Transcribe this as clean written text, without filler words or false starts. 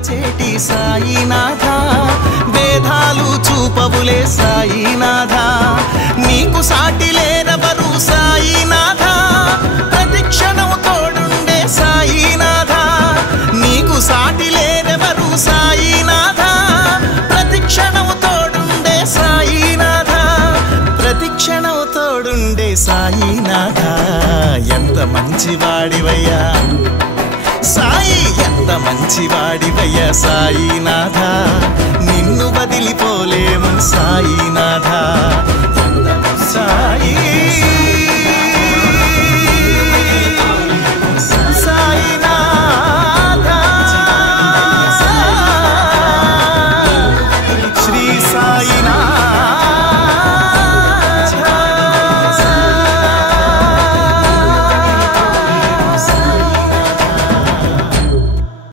బ్రోచేటి సాయినాథ వేదాలు చూపవులే సాయినాథ నీకు సాటి లేరెవరు సాయినాథ ప్రతిక్షణం తోడుండే సాయినాథ నీకు సాటి లేరెవరు సాయినాథ ప్రతిక్షణం తోడుండే సాయినాథ ప్రతిక్షణం తోడుండే సాయినాథ ఎంత మంచివాడివయ్యా సాయి ఎంత మంచివాడివయ్యా సాయినాథ నిన్ను వదిలిపోలేము సాయినాథ